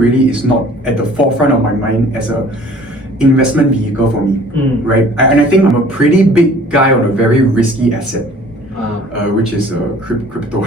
really is not at the forefront of my mind as a investment vehicle for me, right? And I think I'm a pretty big guy on a very risky asset, which is crypto.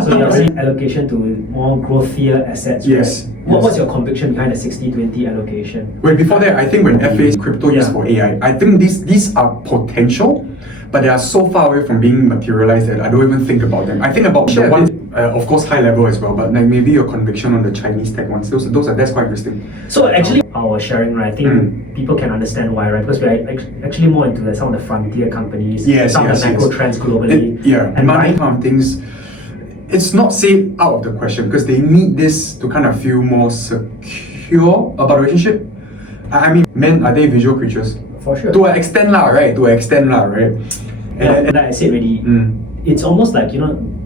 So you're saying allocation to more growthier assets, yes. right? What's your conviction behind the 60-20 allocation? Well, before that, I think when FA crypto is for AI, I think these are potential, but they are so far away from being materialized that I don't even think about them. I think about the ones, of course, high level as well, but like maybe your conviction on the Chinese tech ones. That's quite interesting. So actually, our sharing, right? I think people can understand why, right? Because we're actually more into some of the frontier companies, some of the macro trends globally. And money kind of things. It's not say out of the question because they need this to kind of feel more secure about the relationship. I mean, men, are they visual creatures? For sure. To an extent lah, right? And like I said already, it's almost like,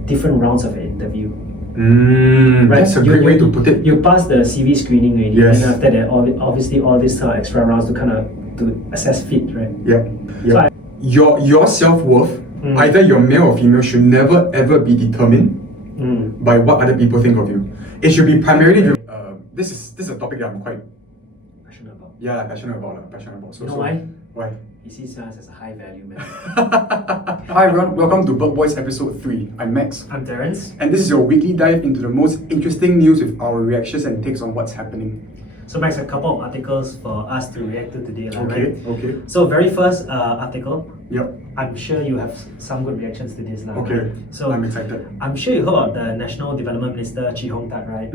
different rounds of an interview. Right? That's a great way to put it. You pass the CV screening already, yes. and after that, obviously all these extra rounds to assess fit, right? Yeah. So your self-worth, either you're male or female, should never ever be determined by what other people think of you. It should be primarily driven. This is a topic that I'm quite passionate about. Yeah, passionate about. So, why? Why? He sees us as a high value man. Hi everyone, welcome to BurgBoys episode 3. I'm Max. I'm Terence. And this is your weekly dive into the most interesting news with our reactions and takes on what's happening. So Max, a couple of articles for us to react to today, right? Okay. So very first article. Yep. I'm sure you have some good reactions to this now. Okay. Right? So I'm excited. I'm sure you heard of the National Development Minister Chee Hong Tat, right?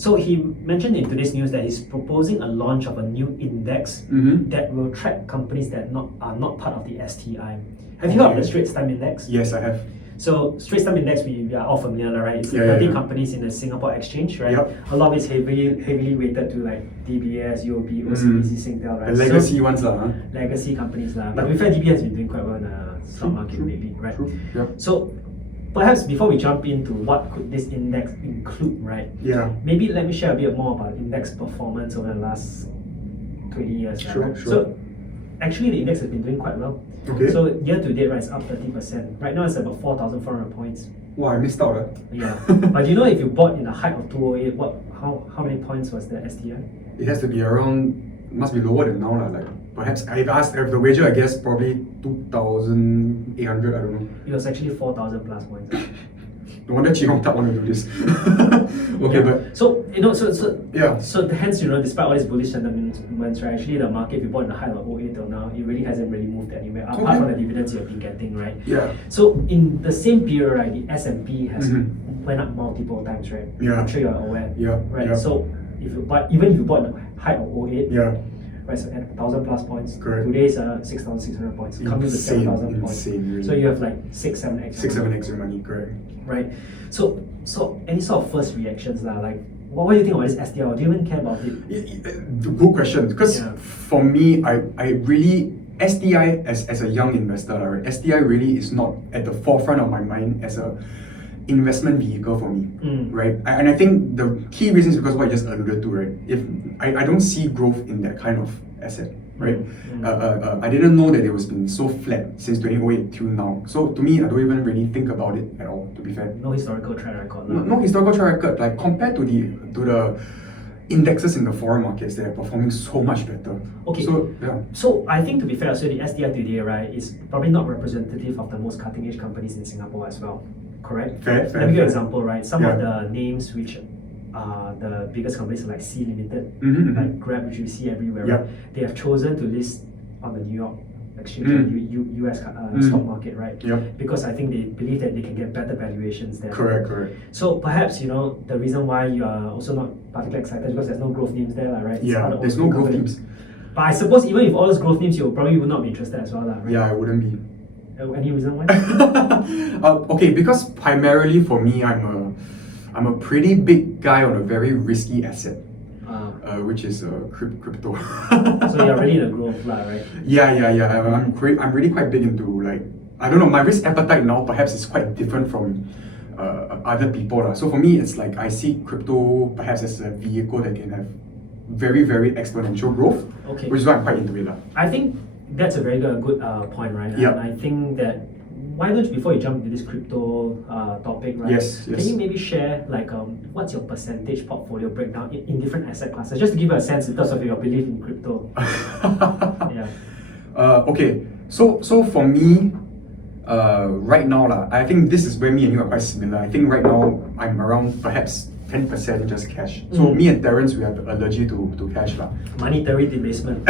So he mentioned in today's news that he's proposing a launch of a new index that will track companies that are not part of the STI. Have you heard of the Straits Times Index? Yes, I have. So Straits Times Index, we are all familiar, right? It's 30 companies in the Singapore exchange, right? Yep. A lot of it's heavily weighted to like DBS, UOB, OCBC, Singtel, right? The legacy ones lah. Legacy companies lah. But with DBS has been doing quite well in the stock market lately, right? True. Yep. So perhaps before we jump into what could this index include, right? Yeah. Maybe let me share a bit more about index performance over the last 20 years. Sure. So actually the index has been doing quite well. Okay. So year to date, right, it's up 30%. Right now it's about 4,400 points. Wow, I missed out. Yeah. But if you bought in the height of 2008, how many points was the STI? It has to be around, must be lower than now lah. Like perhaps if the wager, I guess probably 2,800. I don't know. It was actually 4,000 plus points. No wonder Chee Hong Tat want to do this. Okay, but so hence despite all these bullish sentiments, right, actually the market, if you bought in the height of 08 till now, it really hasn't really moved anywhere apart from the dividends you've been getting, right? Yeah. So in the same period, right, the S&P has went up multiple times, right? Yeah. I'm sure you're aware. Yeah. Right. Yeah. So if you bought in the height of 08, right, so at 1,000 plus points. Correct. Today's 6,600 points, coming to 7,000 points. Really. So you have like 6-7x. 6-7x your money, correct. Right. So any sort of first reactions lah, like what do you think about this STI? Do you even care about it? Good question. Because for me, I really STI as a young investor, right? STI really is not at the forefront of my mind as a investment vehicle for me, right? And I think the key reason is because what I just alluded to, right? If I don't see growth in that kind of asset, right? I didn't know that it was been so flat since 2008 till now. So to me, I don't even really think about it at all, to be fair. No historical track record. No historical track record. Like compared to the indexes in the foreign markets, they are performing so much better. Okay. So I think to be fair, so the STI today, right, is probably not representative of the most cutting edge companies in Singapore as well. Correct? Fair. Let me give you an example, right? Some of the names which the biggest companies like C Limited, like Grab, which you see everywhere, right? They have chosen to list on the New York exchange, US stock market, right? Because I think they believe that they can get better valuations there. Correct. So perhaps the reason why you are also not particularly excited is because there's no growth names there, right? There's no growth names. But I suppose even if all those growth names, you probably would not be interested as well, right? Yeah, I wouldn't be. Any reason why? Okay, because primarily for me, I'm a pretty big guy on a very risky asset, which is crypto. So you're really in the growth, right? Yeah. I'm really quite big into, like, I don't know, my risk appetite now perhaps is quite different from other people. So for me, it's like I see crypto perhaps as a vehicle that can have very, very exponential growth, which is why I'm quite into it. I think that's a very good point, right? Yeah. And I think that why don't you, before you jump into this crypto topic, right? Yes. Can you maybe share like what's your percentage portfolio breakdown in different asset classes, just to give you a sense in terms of your belief in crypto? Yeah. Okay. So for me, right now I think this is where me and you are quite similar. I think right now I'm around perhaps 10% just cash. So me and Terence, we have allergy to cash lah. Monetary debasement.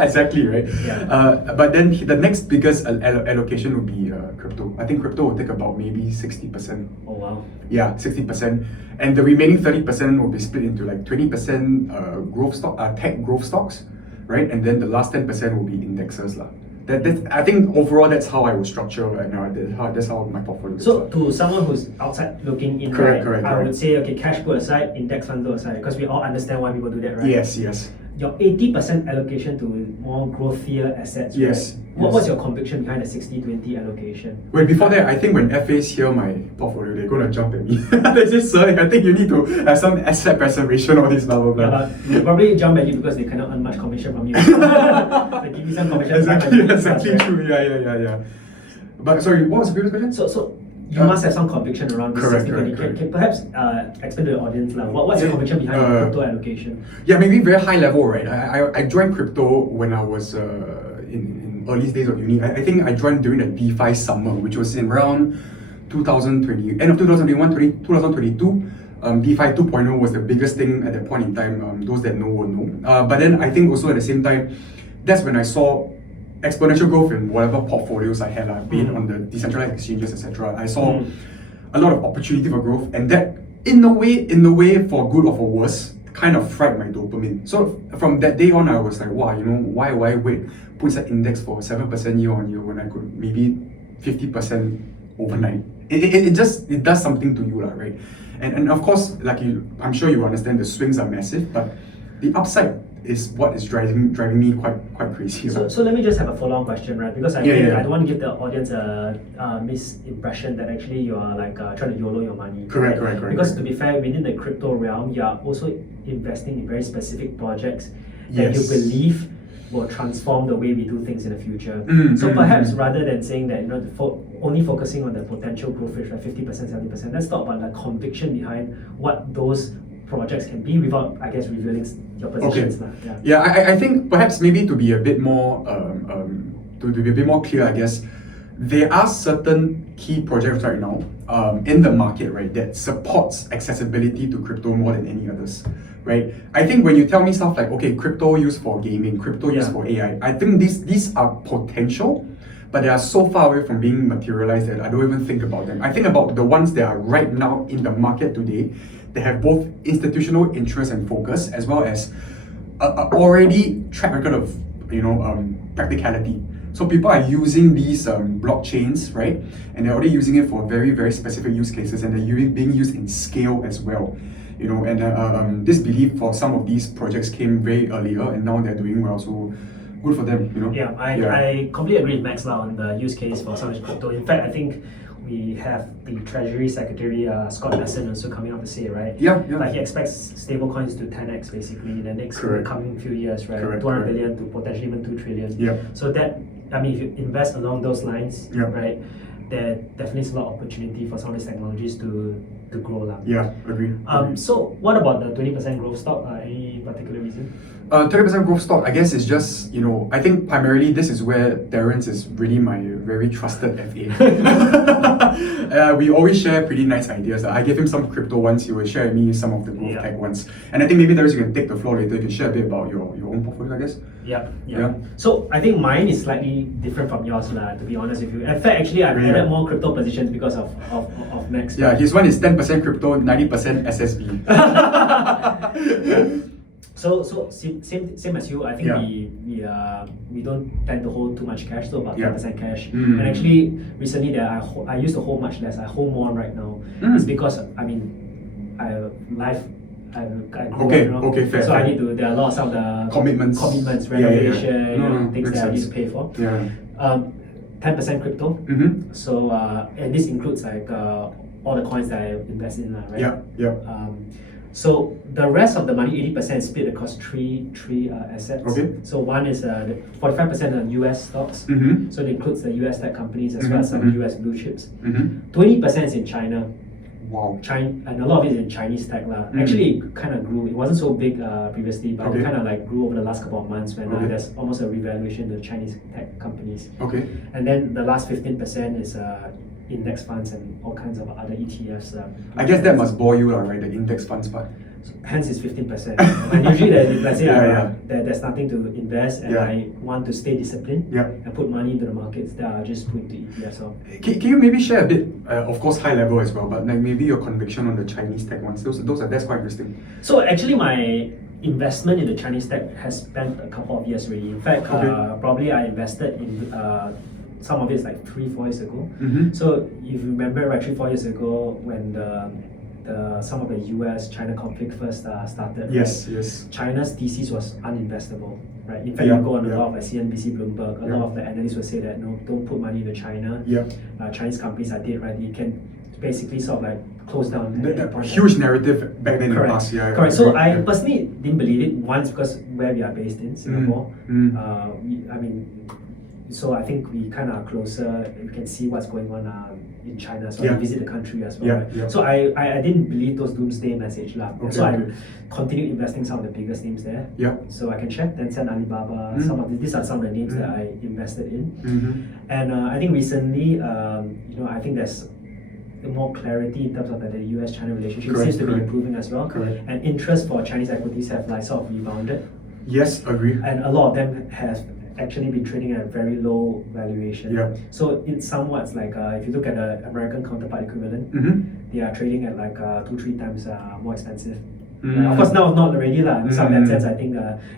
Exactly, right? Yeah. But then the next biggest allocation would be crypto. I think crypto will take about maybe 60%. Oh wow. Yeah, 60%. And the remaining 30% will be split into like 20% tech growth stocks, right? And then the last 10% will be indexes lah. I think overall that's how I would structure right now. That's how my portfolio is. So to someone who's outside looking in, correct. I would say, okay, cash put aside, index fund put aside, because we all understand why people do that, right? Yes. Your 80% allocation to more growthier assets, yes. right? What's your conviction behind the 60-20 allocation? Wait, before that, I think when FAs hear my portfolio, they're gonna jump at me. They say, sir, I think you need to have some asset preservation, all this blah blah blah. Yeah, but they probably jump at you because they cannot earn much commission from you. They give you some commission. Exactly true. Yeah. But sorry, what was the previous question? So you must have some conviction around this 60-20. Can perhaps explain to the audience what's your conviction behind the crypto allocation? Yeah, maybe very high level, right? I joined crypto when I was in early days of uni. I think I joined during the DeFi summer, which was in around 2020, end of 2021, 2022. DeFi 2.0 was the biggest thing at that point in time. Those that know will know. But then I think also at the same time, that's when I saw exponential growth in whatever portfolios I had, be it on the decentralized exchanges, etc. I saw a lot of opportunity for growth, and that, in a way, for good or for worse, kind of fried my dopamine. So from that day on, I was like, wow, why wait, put inside index for 7% year on year when I could maybe 50% overnight? It does something to you, right? And of course, I'm sure you understand, the swings are massive, but the upside is what is driving me quite crazy. So let me just have a follow-on question, right? Because I don't want to give the audience a misimpression that actually you are trying to YOLO your money. Correct. Because to be fair, within the crypto realm, you are also investing in very specific projects that you believe will transform the way we do things in the future. So perhaps rather than saying that only focusing on the potential growth rate, like 50%, 70%, let's talk about the conviction behind what those projects can be without, I guess, revealing your positions. Okay. I think perhaps maybe to be a bit more to be a bit more clear, I guess, there are certain key projects right now in the market, right, that supports accessibility to crypto more than any others, right? I think when you tell me stuff like, okay, crypto used for gaming, crypto used for AI, I think these are potential, but they are so far away from being materialized that I don't even think about them. I think about the ones that are right now in the market today. They have both institutional interest and focus, as well as already track record of practicality. So people are using these blockchains, right? And they're already using it for very, very specific use cases, and they're being used in scale as well. And this belief for some of these projects came very earlier, and now they're doing well. So good for them. I completely agree with Max on the use case for some of this crypto. In fact, I think we have the Treasury Secretary Scott Bessent also coming out to say, right? Like he expects stable coins to 10x basically in the next coming few years, right? 200 billion to potentially even 2 trillion. So that, if you invest along those lines, right, there definitely is a lot of opportunity for some of these technologies to grow. Agree. So what about the 20% growth stock? Any particular reason? 30% growth stock, I guess, is just, I think primarily this is where Terence is really my very trusted FA. We always share pretty nice ideas. I gave him some crypto ones, he will share with me some of the growth tech ones. And I think maybe Terence, you can take the floor later, you can share a bit about your own portfolio, I guess. Yeah. So I think mine is slightly different from yours, to be honest with you. In fact, actually, I've added more crypto positions because of Max. Yeah, his one is 10% crypto, 90% SSB. So same as you, I think we don't tend to hold too much cash, so about 10% cash. And actually recently I used to hold much less. I hold more right now. It's because I grew up, fair. So I need to. There are lots of the commitments, renovation, things that I need to pay for. 10% crypto. So and this includes all the coins that I invest in, right? So the rest of the money, 80% is split across three assets. Okay. So one is 45% on US stocks. Mm-hmm. So it includes the US tech companies as Mhm, well as some mhm. US blue chips. Mm-hmm. 20% is in China. Wow. And a lot of it is in Chinese tech. Mm. Actually, it kind of grew. It wasn't so big previously, but Okay. it kind of like grew over the last couple of months when Okay. there's almost a revaluation of Chinese tech companies. Okay. And then the last 15% is index funds and all kinds of other ETFs. I guess that must bore you, right? The index funds part. Hence, it's 15%. And usually, let's say Yeah. there's nothing to invest and Yeah. I want to stay disciplined Yeah. and put money into the markets, that I'll just put into ETFs. Can you maybe share a bit, of course, high level as well, but like maybe your conviction on the Chinese tech ones? That's quite interesting. So actually, my investment in the Chinese tech has spent a couple of years already. In fact, Okay. probably I invested in some of it is like 3-4 years ago. Mm-hmm. So if you remember, right, 3-4 years ago when some of the US-China conflict first started. Yes, right? yes. China's thesis was uninvestable, right? In fact, Yeah, you go on a yeah. lot of like CNBC, Bloomberg, a Yeah. lot of the analysts will say that no, don't put money into China. Yeah. Chinese companies are dead, right? You can basically sort of like close down. That huge narrative back then in the Correct. past. Yeah. Correct. So I Yeah. personally didn't believe it. Once because where we are based in Singapore. Mm. So I think we kind of are closer. We can see what's going on in China. So Yeah. I visit the country as well. Yeah, Right? yeah. So I didn't believe those doomsday message lah. Okay, So I okay. continued investing some of the biggest names there. Yeah. So I can share Tencent, Alibaba. Some of these are some of the names that I invested in. Mm-hmm. And I think recently, I think there's more clarity in terms of the US-China relationship. Correct, Seems to be correct. improving as well. Correct. And interest for Chinese equities have like sort of rebounded. Yes, agree. And a lot of them have actually been trading at a very low valuation. Yeah. So it's somewhat like if you look at the American counterpart equivalent, Mm-hmm. they are trading at like 2-3 times more expensive. Mm. Of course, now not already lah. In some of that Mm. sense, I think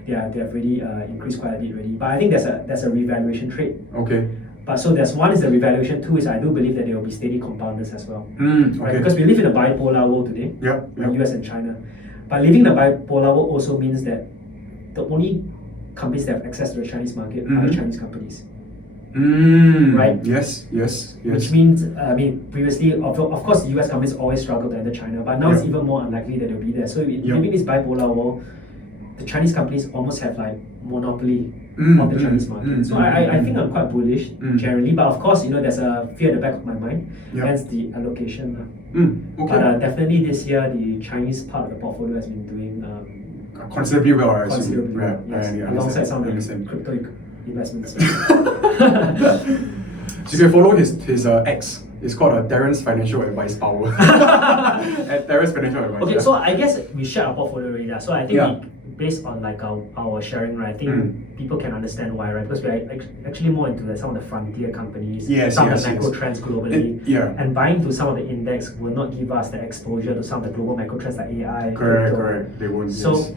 they have really increased quite a bit already. But I think there's a revaluation trade. Okay. But so there's one is the revaluation, two is I do believe that there will be steady compounders as well. Mm. Right? Okay. Because we live in a bipolar world today, Yep. like Yep. US and China. But living in a bipolar world also means that the only companies that have access to the Chinese market are the Mhm. Chinese companies. Mm. Right. Yes. Yes. Yes. Which means, previously, of course, the US companies always struggled to enter China, but now it's Yeah. even more unlikely that they'll be there. So Yeah. living this bipolar world, the Chinese companies almost have like monopoly Mm, of the mm, Chinese market. mm, So mm, I mm. think I'm quite bullish generally, but of course, there's a fear at the back of my mind, Yeah. hence the allocation. Okay. But definitely this year, the Chinese part of the portfolio has been doing Considerably well, I assume. considerably well, Right. yes, I alongside understand. some I of understand. the crypto investments. So you can follow his X. It's called Terence Financial Advice Power. At Terence Financial Advice. Okay, yeah. so I guess we share our portfolio already. So I think Yeah. based on like our sharing, right, I think people can understand why, right? Because we're actually more into some of the frontier companies, Yes, some yes, of the macro yes. trends globally. Yeah. And buying to some of the index will not give us the exposure to some of the global macro trends like AI. Correct, crypto. correct. They won't. So- yes.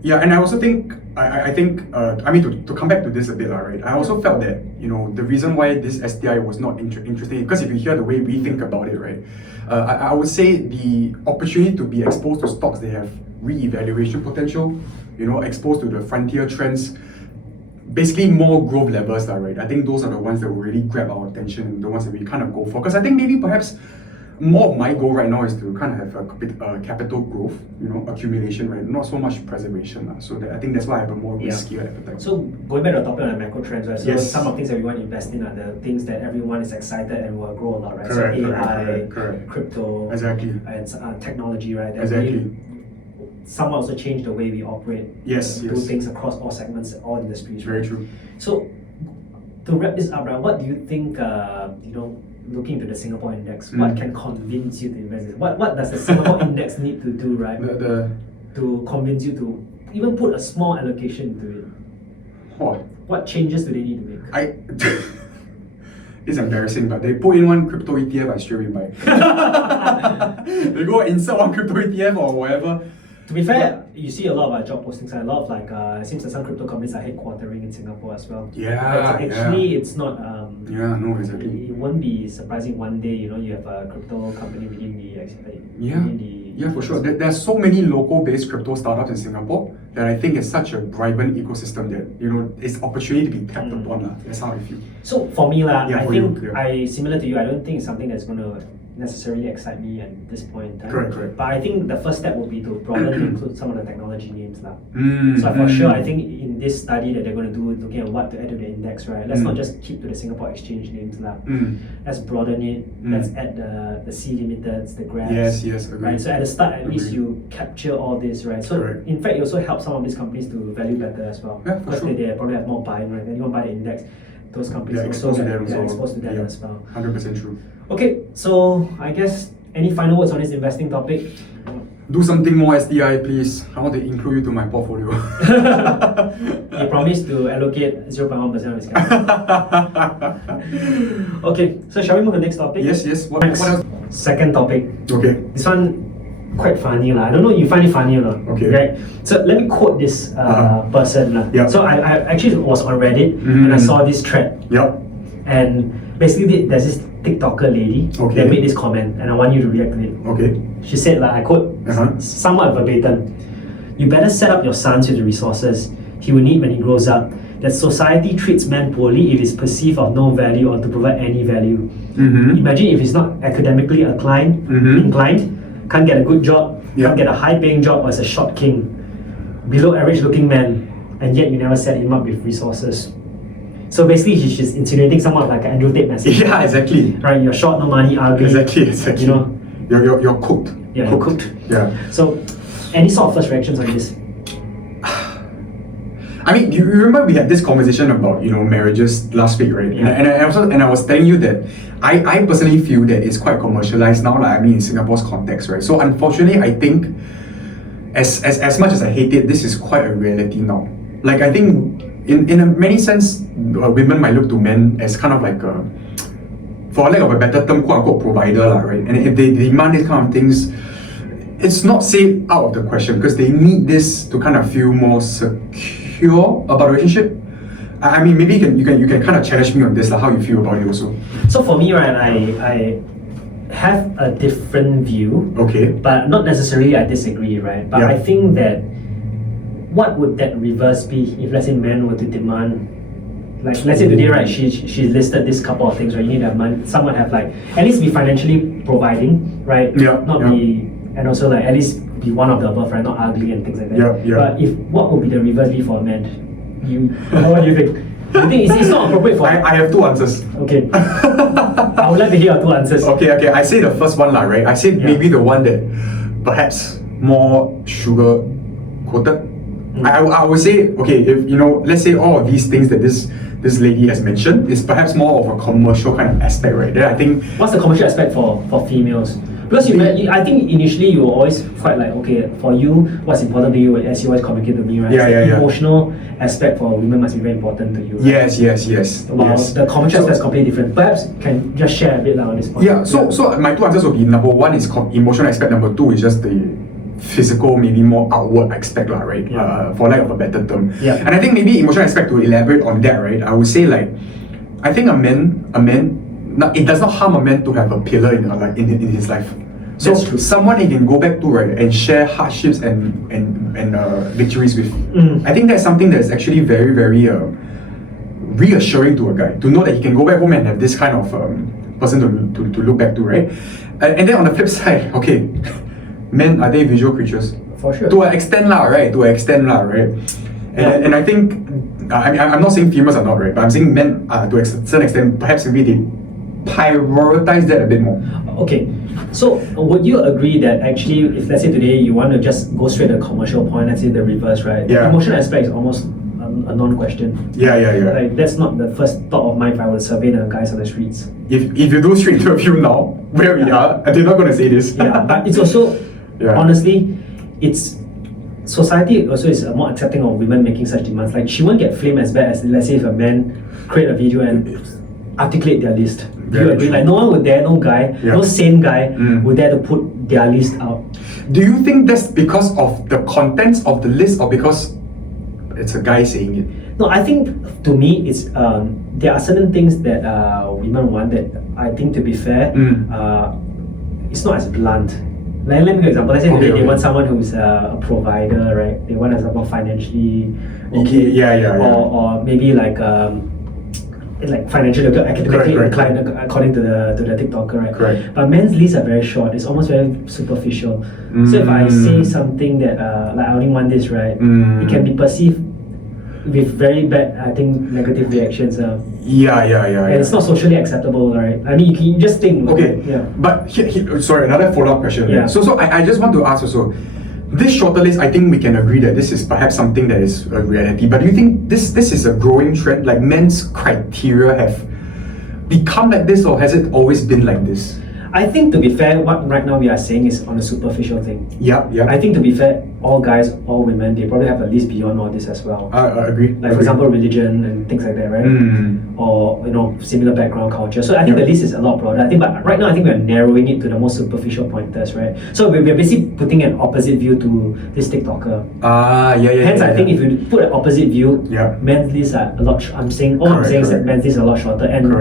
Yeah, and I also think I think to come back to this a bit, right? I also felt that the reason why this STI was not interesting, because if you hear the way we think about it, right, I would say the opportunity to be exposed to stocks that have re-evaluation potential, exposed to the frontier trends, basically more growth levels, right? I think those are the ones that will really grab our attention, the ones that we kind of go for. Because I think maybe perhaps more of my goal right now is to kind of have a bit capital growth, accumulation, right? Not so much preservation. So that I think that's why I have a more Yeah. riskier appetite. So going back to the topic on the macro trends, right? So Yes. some of the things that we want to invest in are the things that everyone is excited and will grow a lot, right? Correct, so correct, AI, correct. crypto, Exactly. and technology, right? That Exactly. really somewhat also change the way we operate. Yes, do yes. things across all segments, all industries. Very right? true. So to wrap this up, right? What do you think? Looking into the Singapore index, what can convince you to invest in? What does the Singapore index need to do, right? To convince you to even put a small allocation into it? What changes do they need to make? It's embarrassing, but they put in one crypto ETF, I straight away buy. They go insert one crypto ETF or whatever. To be fair, you see a lot of job postings, a lot of it seems that some crypto companies are headquartering in Singapore as well. Yeah, But actually, it's not. Yeah, no, exactly. It won't be surprising one day, you have a crypto company within the. Yeah, for sure. There are so many local-based crypto startups in Singapore that I think is such a vibrant ecosystem that it's opportunity to be tapped upon. That's how I feel. So for me, Yeah, I for think you, yeah. similar to you, I don't think it's something that's going to necessarily excite me at this point in time. Correct. But I think the first step would be to broaden and include some of the technology names. So for sure, I think in this study that they're going to do, looking at what to add to the index, right? Let's not just keep to the Singapore Exchange names. Let's broaden it. Let's add the C Limiteds, the Grabs. Yes, agreed. Right? So at the start, at least you capture all this, right? So in fact, it also helps some of these companies to value better as well. Yeah, because sure. they probably have more buying, right? When you want to buy the index, those companies They're also exposed to them as well. 100% true. Okay, so I guess any final words on this investing topic? Do something more STI, please. I want to include you to my portfolio. You promise to allocate 0.1% of this capital. Okay, so shall we move to the next topic? Yes. What else? Second topic. Okay. This one quite funny lah. I don't know if you find it funny or not. Okay. Right? So let me quote this person lah. Yep. So I actually was on Reddit and I saw this thread. Yep. And basically there's this TikToker lady that made this comment and I want you to react to it. Okay. She said, like, I quote, somewhat verbatim, "You better set up your sons with the resources he will need when he grows up. That society treats men poorly if it's perceived of no value or to provide any value. Imagine if he's not academically inclined, can't get a good job, can't get a high-paying job, or is a short king, below average looking man, and yet you never set him up with resources." So basically, she's insinuating somewhat like an Andrew Tate message. Yeah, exactly. Right, you're short, no money, ugly. Exactly. You know, you're cooked. Yeah, you're cooked. Yeah. So, any sort of first reactions on this? I mean, you remember we had this conversation about marriages last week, right? Yeah. And I was telling you that I personally feel that it's quite commercialized now. Like, I mean, in Singapore's context, right? So unfortunately, I think as much as I hate it, this is quite a reality now. Like, I think in a many sense, women might look to men as kind of like a, for lack of a better term, quote unquote provider, right? And if they demand these kind of things, it's not say out of the question because they need this to kind of feel more secure about a relationship. I mean, maybe you can kind of challenge me on this, like how you feel about it also. So for me, right, I have a different view. Okay. But not necessarily I disagree, right? But I think that what would that reverse be if, let's say, men were to demand, like, let's say today, right, she listed this couple of things, right? You need to have money, someone have, like, at least be financially providing, right? Be, and also, like, at least be one of the above, right? Not ugly and things like that. But what would be the reverse be for a man? What do you think? You think it's not appropriate for? I have two answers. Okay. I would like to hear your two answers. Okay. I say the first one, right? I say maybe the one that perhaps more sugar coated. I would say, okay, if let's say all of these things that this lady has mentioned is perhaps more of a commercial kind of aspect, right? Then I think, what's the commercial aspect for females? Because I think initially you were always quite like, okay, for you, what's important to you, as you always communicate to me, right? The emotional aspect for women must be very important to you. Right? Yes. While the commercial aspect is completely different. Perhaps can just share a bit on this point. So my two answers will be, number one is emotional aspect, number two is just the physical, maybe more outward aspect, right? For lack of a better term. And I think maybe emotional aspect, to elaborate on that, right? I would say, like, I think a man, it does not harm a man to have a pillar in his life. So someone he can go back to, right, and share hardships and victories with. I think that's something that's actually very, very reassuring to a guy, to know that he can go back home and have this kind of person to look back to, right? And then on the flip side, okay, men, are they visual creatures? For sure. To an extent, right? And I think, I mean, I'm not saying females are not, right? But I'm saying men, to a certain extent, perhaps maybe they prioritize that a bit more. Okay. So would you agree that actually, if let's say today you want to just go straight to the commercial point, let's say the reverse, right? The emotional aspect is almost a non-question. Yeah. Like, that's not the first thought of mine if I were to survey the guys on the streets. If you do street interview now, where we are, they're not going to say this. But it's also, honestly, it's society also is more accepting of women making such demands. Like, she won't get flamed as bad as, let's say, if a man create a video and articulate their list. Do you agree? Like, no one would dare, no guy, no sane guy would dare to put their list out. Do you think that's because of the contents of the list, or because it's a guy saying it? No, I think to me it's there are certain things that women want that I think, to be fair, it's not as blunt. Like, let me give an example. Let's say they want someone who's a provider, right? They want someone financially okay. Yeah. Or maybe like like financially or academically inclined according to the TikToker, right? Correct. But men's lists are very short. It's almost very superficial. So if I say something that like I only want this, right, it can be perceived with very bad, I think, negative reactions. And it's not socially acceptable, right? I mean, you can just think. Okay. Yeah. But sorry, another follow-up question. Yeah. So I just want to ask also. This shorter list, I think we can agree that this is perhaps something that is a reality. But do you think this is a growing trend? Like men's criteria have become like this, or has it always been like this? I think, to be fair, what right now we are saying is on a superficial thing. Yeah. I think, to be fair, all guys, all women, they probably have a list beyond all this as well. I agree. Like, for example, religion and things like that, right? Or, similar background culture. So I think the list is a lot broader. I think, but right now, I think we're narrowing it to the most superficial pointers, right? So we're basically putting an opposite view to this TikToker. Hence, I think if you put an opposite view, men's lists are a lot. I'm saying is that men's lists are a lot shorter. And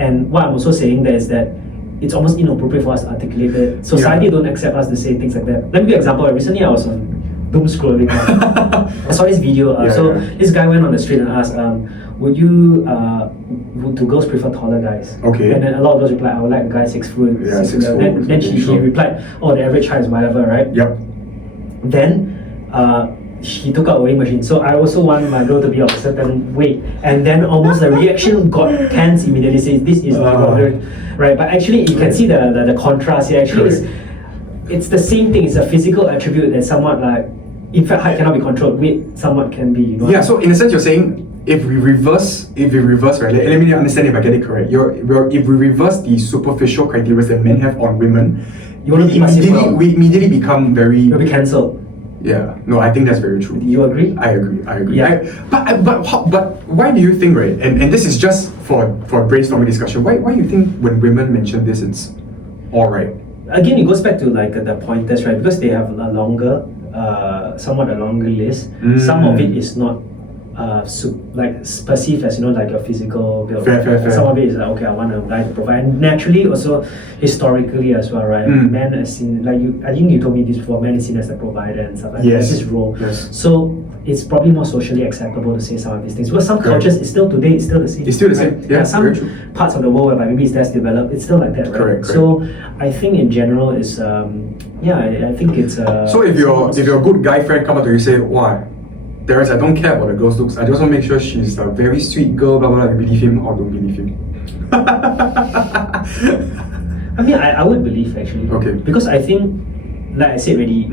and what I'm also saying there is that it's almost inappropriate for us to articulate that. Society don't accept us to say things like that. Let me give you an example. Recently, I was on doom scrolling. I saw this video. This guy went on the street and asked, do girls prefer taller guys? Okay. And then a lot of girls replied, I would like a guy 6 foot. Yeah, 6 foot. Then she replied, oh, the average height is whatever, right? Yep. Then he took out a weighing machine. So I also want my girl to be of a certain weight. And then almost the reaction got tense immediately. Says this is not right? But actually, you can see the contrast here. Actually, it's the same thing. It's a physical attribute that somewhat like, in fact, height cannot be controlled. Weight somewhat can be. Yeah. So in a sense, you're saying if we reverse, right? Let me understand if I get it correct. If we reverse the superficial criteria that men have on women, we immediately become very. You'll be cancelled. Yeah, no, I think that's very true. Do you agree? I agree. Yeah. But why do you think, right? And this is just for brainstorming discussion. Why do you think when women mention this, it's all right? Again, it goes back to like the pointers, right? Because they have somewhat a longer list. Some of it is not like perceived as like your physical build. Fair. Some of it is like, okay, I want a guy to provide. And naturally, also historically as well, right? Men are seen like I think you told me this before. Men is seen as the provider and stuff like that. That's his role. Yes. So it's probably more socially acceptable to say some of these things. Because some cultures, it's still the same. It's still the same. Right? Yeah, some parts of the world whereby maybe it's less developed, it's still like that, right? Correct. So I think in general, it's I think it's. So if your good guy friend come up to you and say, why? Terence, I don't care about the girl's looks. I just want to make sure she's a very sweet girl, blah, blah, blah. Believe him or don't believe him. I mean, I would believe actually. Okay. Because I think, like I said already,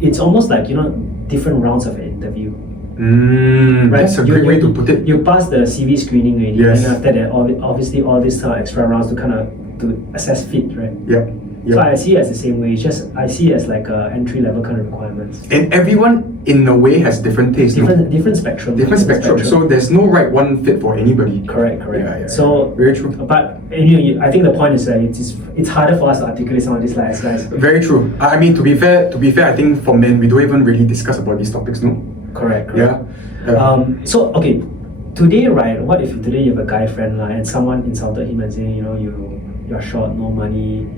it's almost like, different rounds of an interview. Right? That's a great way to put it. You pass the CV screening already, yes. And after that, obviously all these extra rounds to assess fit, right? Yep. So I see it as the same way. It's just I see it as like entry level kind of requirements. And everyone, in a way, has different tastes. Different spectrum. Different spectrum. So there's no right one fit for anybody. Correct. Yeah, so very true. But I think the point is that it's harder for us to articulate some of these as guys. Very true. I mean, to be fair, I think for men we don't even really discuss about these topics, no? Correct. Yeah. So okay, today, right? What if today you have a guy friend and someone insulted him and saying, you're short, no money,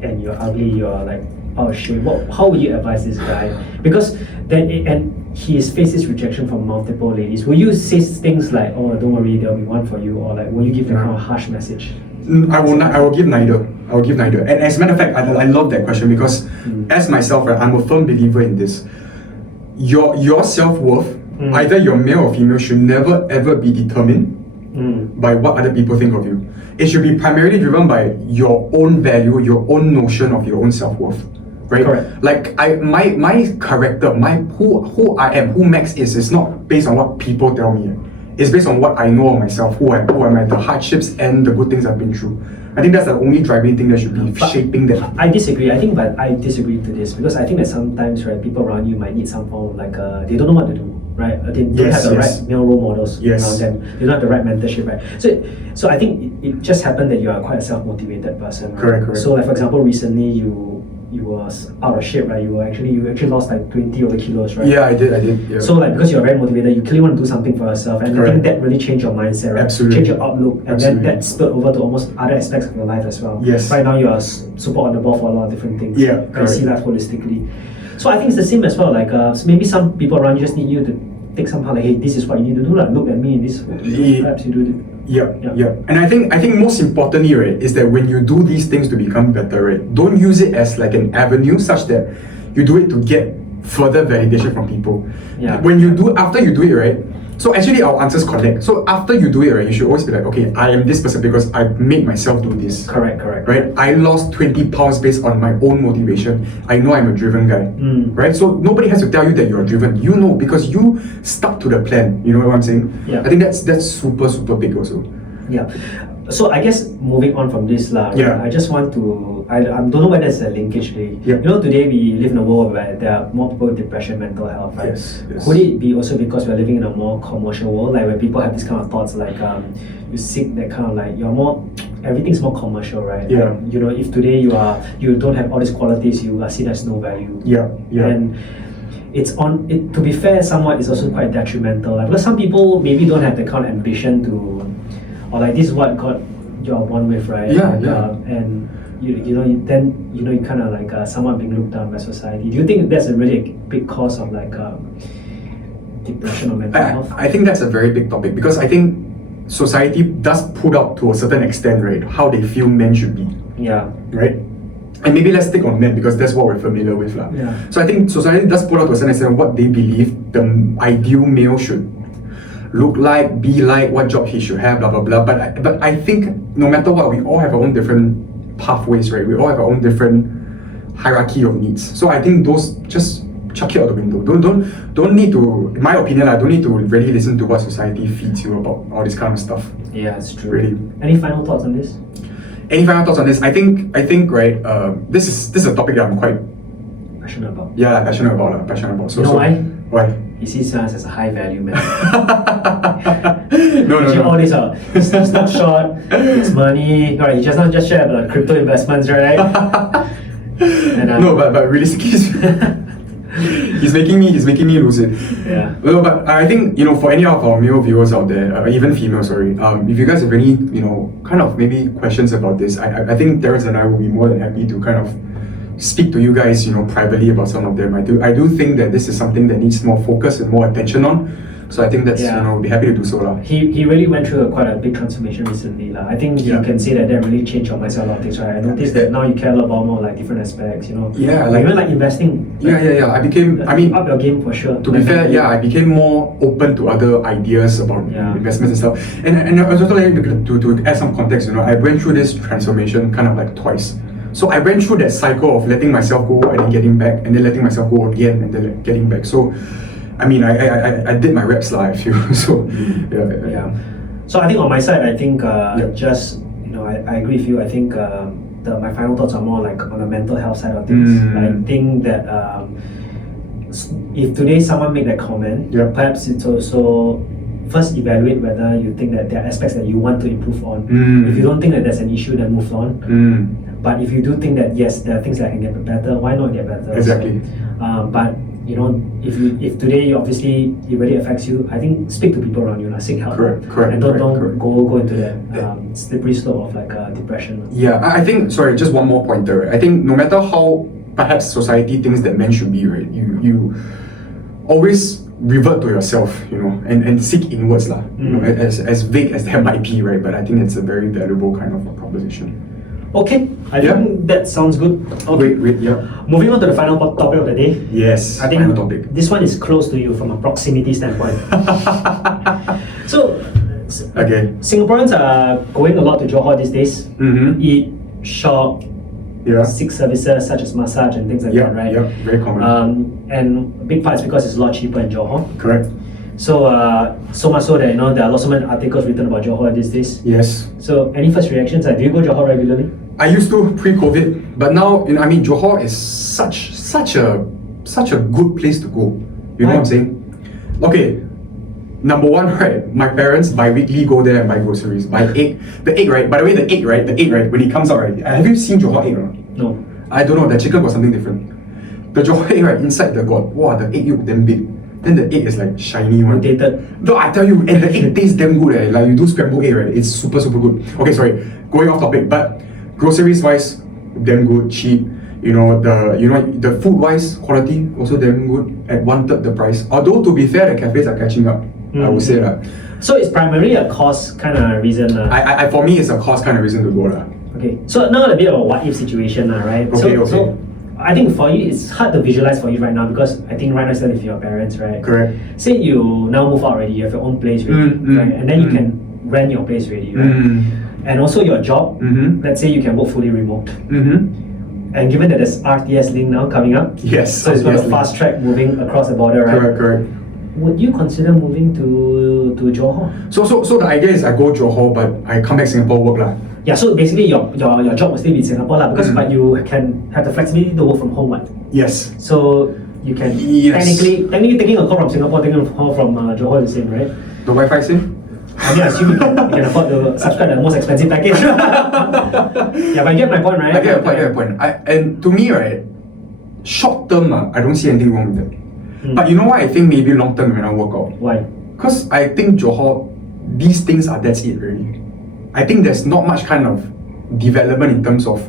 and you're ugly, you're like out of shape. How would you advise this guy? Because then and he has faced this rejection from multiple ladies. Will you say things like, "Oh, don't worry, there'll be one for you," or like, will you give them kind of a harsh message? I will not. I will give neither. And as a matter of fact, I love that question because as myself, right, I'm a firm believer in this. Your self-worth, either you're male or female, should never ever be determined by what other people think of you. It should be primarily driven by your own value, your own notion of your own self-worth, right? Correct. Like my character, who I am, who Max is not based on what people tell me. It's based on what I know of myself, who am I, the hardships and the good things I've been through. I think that's the only driving thing that should be shaping that. I disagree. I disagree to this because I think that sometimes, right, people around you might need some form of they don't know what to do. Right, they don't have the right male role models around them. They don't have the right mentorship, right? So I think it just happened that you are quite a self-motivated person. Right? Correct. So like for example, recently you was out of shape, right? You actually lost like 20 over kilos, right? Yeah, I did. Yeah. So like because you're very motivated, you clearly want to do something for yourself, and I think that really changed your mindset, right? Absolutely. Change your outlook, and then that spilled over to almost other aspects of your life as well. Yes. Right now you are super on the ball for a lot of different things. Yeah. You see life holistically. So I think it's the same as well. Like so maybe some people around you just need you to take some part, like, hey, this is what you need to do. Like, look at me. This perhaps you do it. Yeah. And I think most importantly, right, is that when you do these things to become better, right, don't use it as like an avenue such that you do it to get further validation from people. When you do, after you do it, right, so actually our answers connect. So after you do it, right, you should always be like, okay, I am this person because I made myself do this. Correct. Right? I lost 20 pounds based on my own motivation. I know I'm a driven guy. Right? So nobody has to tell you that you're driven. You know, because you stuck to the plan. You know what I'm saying? Yeah. I think that's super big also. Yeah. So I guess moving on from this I just want to I don't know whether there's a linkage really. You know, today we live in a world where there are more people with depression, mental health, right? Yes. Could it be also because we're living in a more commercial world, like where people have this kind of thoughts like you seek that kind of like you're more everything's more commercial, right? Yeah. Like, you know, if today you don't have all these qualities, you are seen as no value. Yeah. And it's on it, to be fair, somewhat is also quite detrimental. Like, because some people maybe don't have the kind of ambition to, or like this is what God you're born with, right? And you kind of like somewhat being looked down by society. Do you think that's a really big cause of like depression or mental health? I think that's a very big topic because I think society does put out to a certain extent, right, how they feel men should be. Yeah. Right? And maybe let's stick on men because that's what we're familiar with. Yeah. So I think society does put out to a certain extent what they believe the ideal male should look like, be like, what job he should have, blah blah blah. But I think no matter what, we all have our own different pathways, right? We all have our own different hierarchy of needs. So I think those just chuck it out the window. Don't need to, in my opinion, I don't need to really listen to what society feeds you about all this kind of stuff. Yeah, it's true. Really. Any final thoughts on this? Any final thoughts on this? I think right. This is a topic that I'm quite passionate about. Yeah, passionate about. So, you know why? Why? He sees us as a high value man. No. All these are it's not short, it's money. Alright, you just shared about crypto investments, right? And, no, but realistically, he's making me lose it. Yeah. Well, but I think, for any of our male viewers out there, even female, sorry, if you guys have any, kind of maybe questions about this, I think Terence and I will be more than happy to kind of speak to you guys, privately about some of them. I do think that this is something that needs more focus and more attention on. So I think that's, be happy to do so. He really went through quite a big transformation recently. I think you can say that really changed your mindset a lot of things, right? I noticed that now you care a lot about more like different aspects, Yeah. Even like investing. Yeah. Up your game for sure. To be fair, I became more open to other ideas about investments and stuff. And I was also like to add some context, I went through this transformation kind of like twice. So I went through that cycle of letting myself go and then getting back, and then letting myself go again and then getting back. So, I did my reps I feel. So, yeah. So I think on my side, I think I agree with you. I think my final thoughts are more like on the mental health side of things. I think that if today someone make that comment, perhaps it's also first evaluate whether you think that there are aspects that you want to improve on. If you don't think that there's an issue, then move on. But if you do think that yes, there are things that I can get better, why not get better? Exactly. So, but if today obviously it really affects you, I think speak to people around you, seek help. Correct. And don't go into that slippery slope of like depression. Yeah, I think. Sorry, just one more pointer. Right? I think no matter how perhaps society thinks that men should be, right, you always revert to yourself, and seek inwards, as vague as that might be, right? But I think it's a very valuable kind of a proposition. Okay, I think that sounds good. Okay. Great, Moving on to the final topic of the day. Yes, I think final topic. This one is close to you from a proximity standpoint. So, Singaporeans are going a lot to Johor these days. Eat, shop, seek services such as massage and things like that, right? Yeah, very common. And a big part is because it's a lot cheaper in Johor. Correct. So, so much so that there are lots of articles written about Johor these days. Yes. So, any first reactions? Do you go Johor regularly? I used to pre-COVID, but now Johor is such a good place to go. You know what I'm saying? Okay, number one, right? My parents bi-weekly go there and buy groceries. Buy egg. The egg, right? By the way, the egg, right? When it comes out, right? Have you seen Johor egg or not? No. I don't know. The chicken got something different. The Johor egg, right? Inside the egg yolk damn big. Then the egg is like shiny one. Rotated. No, I tell you, and the egg tastes damn good. Like you do scrambled egg, right? It's super good. Okay, sorry, going off topic, but groceries wise, damn good, cheap. The food wise, quality also damn good at 1/3 the price. Although to be fair, the cafes are catching up. I would say that. So it's primarily a cost kind of reason. For me, it's a cost kind of reason to go. Okay, so now a bit of a what if situation, right? So I think for you, it's hard to visualize for you right now because I think right now still with your parents, right? Correct. Say you now move out already, you have your own place already, right? And then you can rent your place already, right? And also your job, let's say you can work fully remote. And given that there's RTS link now coming up, yes, so it's going to fast track moving across the border, right? Correct. Would you consider moving to Johor? So the idea is I go Johor, but I come back Singapore work lah. Yeah, so basically your job will still be in Singapore lah, because but you can have the flexibility to work from home, right? Yes. So you can technically taking a call from Singapore, taking a call from Johor is the same, right? The Wi-Fi same? I mean, I assume you can afford to subscribe to the most expensive package. Yeah, but you get my point, right? I get your point. And to me, right, short term, I don't see anything wrong with that. But you know what? I think maybe long term when I work out. Why? Because I think Johor, these things that's it really. I think there's not much kind of development in terms of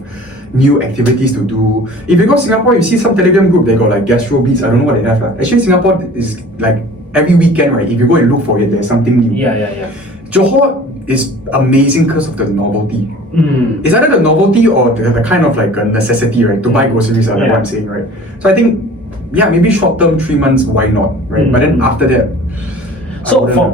new activities to do. If you go to Singapore, you see some Telegram group, they got like gastro beats, I don't know what they have. Actually, Singapore is like every weekend, right? If you go and look for it, there's something new. Yeah. Johor is amazing because of the novelty. It's either the novelty or the kind of like a necessity, right? To buy groceries, like what I'm saying, right? So I think, maybe short term, 3 months, why not, right? But then after that,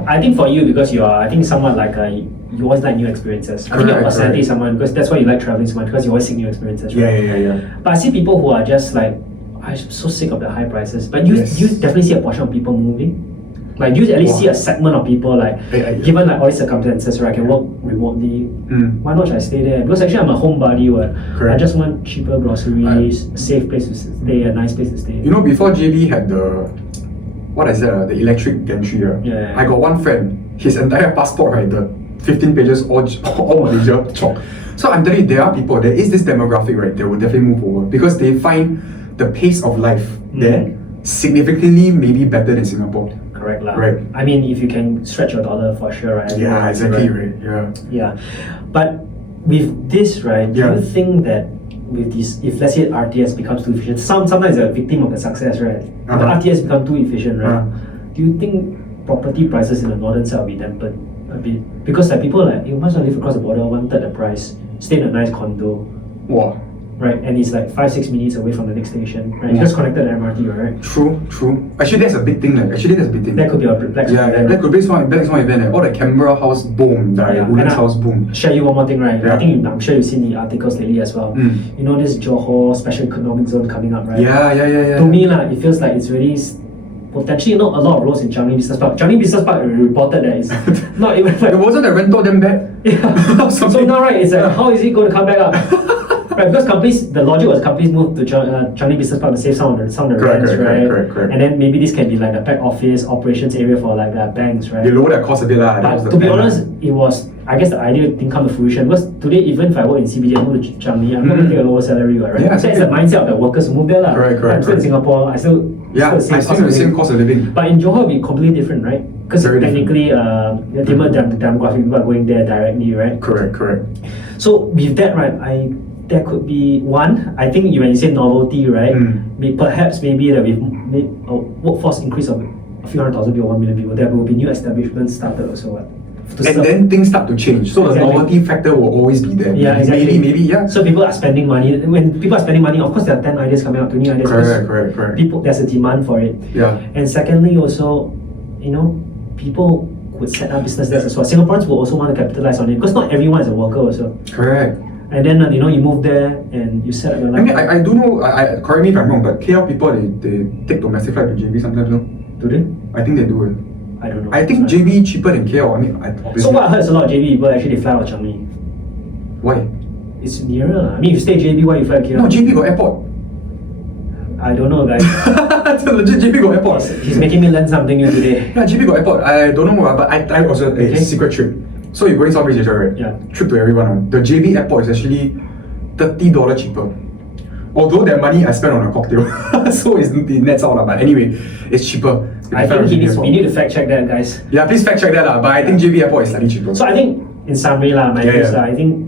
I think for you, because you are, I think somewhat like you always like new experiences. I think your personality is someone, because that's why you like traveling so much, because you always seek new experiences, right? Yeah. But I see people who are just like, I'm so sick of the high prices. But you definitely see a portion of people moving. Like you at least see a segment of people like, given like all these circumstances, right? I can work remotely. Why not should I stay there? Because actually I'm a homebody. I just want cheaper groceries, a safe place to stay, a nice place to stay. You know, before JB had the the electric gantry. I got one friend. His entire passport, right? The 15 pages all Malaysia chalk. So I'm telling you, there are people. There is this demographic, right? They will definitely move over because they find the pace of life there significantly maybe better than Singapore. Correct lah. Right. I mean, if you can stretch your dollar for sure, right? Yeah, exactly, right? Yeah. But with this, right, do you think that with this, if let's say RTS becomes too efficient, sometimes a victim of the success, right? The RTS become too efficient, right? Do you think property prices in the northern side will be dampened a bit? Because like people like, you must not live across the border, 1/3 the price, stay in a nice condo. Wow. Right, and it's like 5-6 minutes away from the next station. Right, just connected to MRT, right? True. Actually, that's a big thing. That could be a black that could be one event. All the Canberra house boom, the Woodlands house boom. Share you one more thing, right? I'm sure you've seen the articles lately as well. You know this Johor Special Economic Zone coming up, right? Yeah. To me, it feels like it's really potentially not a lot of roads in Changi Business Park. Changi Business Park reported that it's not even like... It wasn't the rental them bad? Yeah. So now, right, it's like, how is it going to come back up? Right, because the logic was companies moved to Changi Business Park to save some of the rents, right? Correct. And then maybe this can be like the back office operations area for like banks, right? They lower their cost a bit lah. But to be honest, it was, I guess the idea didn't come to fruition because today, even if I work in CBD and move to Changi, I'm going to take a lower salary, right? Yeah, so it's the mindset of the workers who move there lah. Correct. I'm still in Singapore, I still the same cost of living. But in Johor, it'll be completely different, right? Because technically, the demographic people are going there directly, right? Correct. So with that, right, there could be one. I think when you say novelty, right? Perhaps maybe that with a workforce increase of a few 100,000 people, 1 million people, there will be new establishments started also. Then things start to change. So the novelty factor will always be there. Yeah, exactly. Maybe. So people are spending money. When people are spending money, of course there are 10 ideas coming out, 20 ideas. Correct. People, there's a demand for it. Yeah. And secondly, also, people would set up business there as well. Singaporeans will also want to capitalize on it because not everyone is a worker also. Correct. And then you move there and you set up your life. I mean, I do know. Correct me if I'm wrong, but KL people they take domestic flight to JB sometimes, no? Do they? I think they do. I don't know. I think JB cheaper than KL. I mean, so what I heard is a lot of JB people actually fly out of Changi. Why? It's nearer. I mean, if you stay JB, why you fly to KL? No, JB got airport. I don't know, guys. Legit, JB got airport. He's making me learn something new today. Yeah, JB got airport. I don't know, but I also a secret trip. So you're going Southeast Asia, right? Yeah. Trip to everyone. The JB airport is actually $30 cheaper. Although that money I spent on a cocktail, so it nets out. But anyway, it's cheaper. I think we need to fact check that, guys. Yeah, please fact check that. But I think JB airport is slightly cheaper. So I think, in summary, my views, I think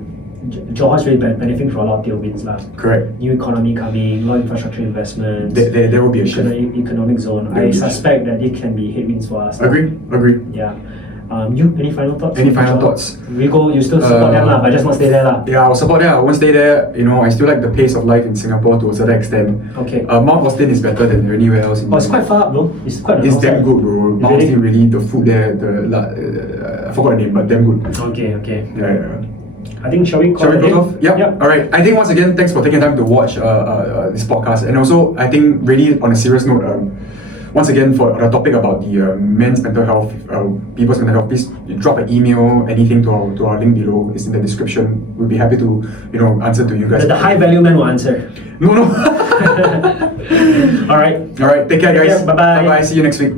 Johor is really benefiting from a lot of tailwinds. Correct. New economy coming, a lot of infrastructure investments. There will be a shift. Economic zone. I suspect that it can be headwinds for us. Agree. Yeah. You, any final thoughts? Any final thoughts? We go, you still support them, but just not stay there. Yeah, I'll support them. I won't stay there. You know, I still like the pace of life in Singapore to a certain extent. Okay. Mount Austin is better than anywhere else. It's quite far up, bro. It's quite It's damn good, bro. Mount really? Austin, really, the food there, I forgot the name, but damn good. Okay. Yeah. I think, shall we close off? Yep. Alright. I think once again, thanks for taking time to watch this podcast. And also, I think really on a serious note, once again, for the topic about the men's mental health, people's mental health, please drop an email, anything to our link below. It's in the description. We'll be happy to answer to you guys. The high value man will answer. No. Alright. Take care, guys. Bye bye. See you next week.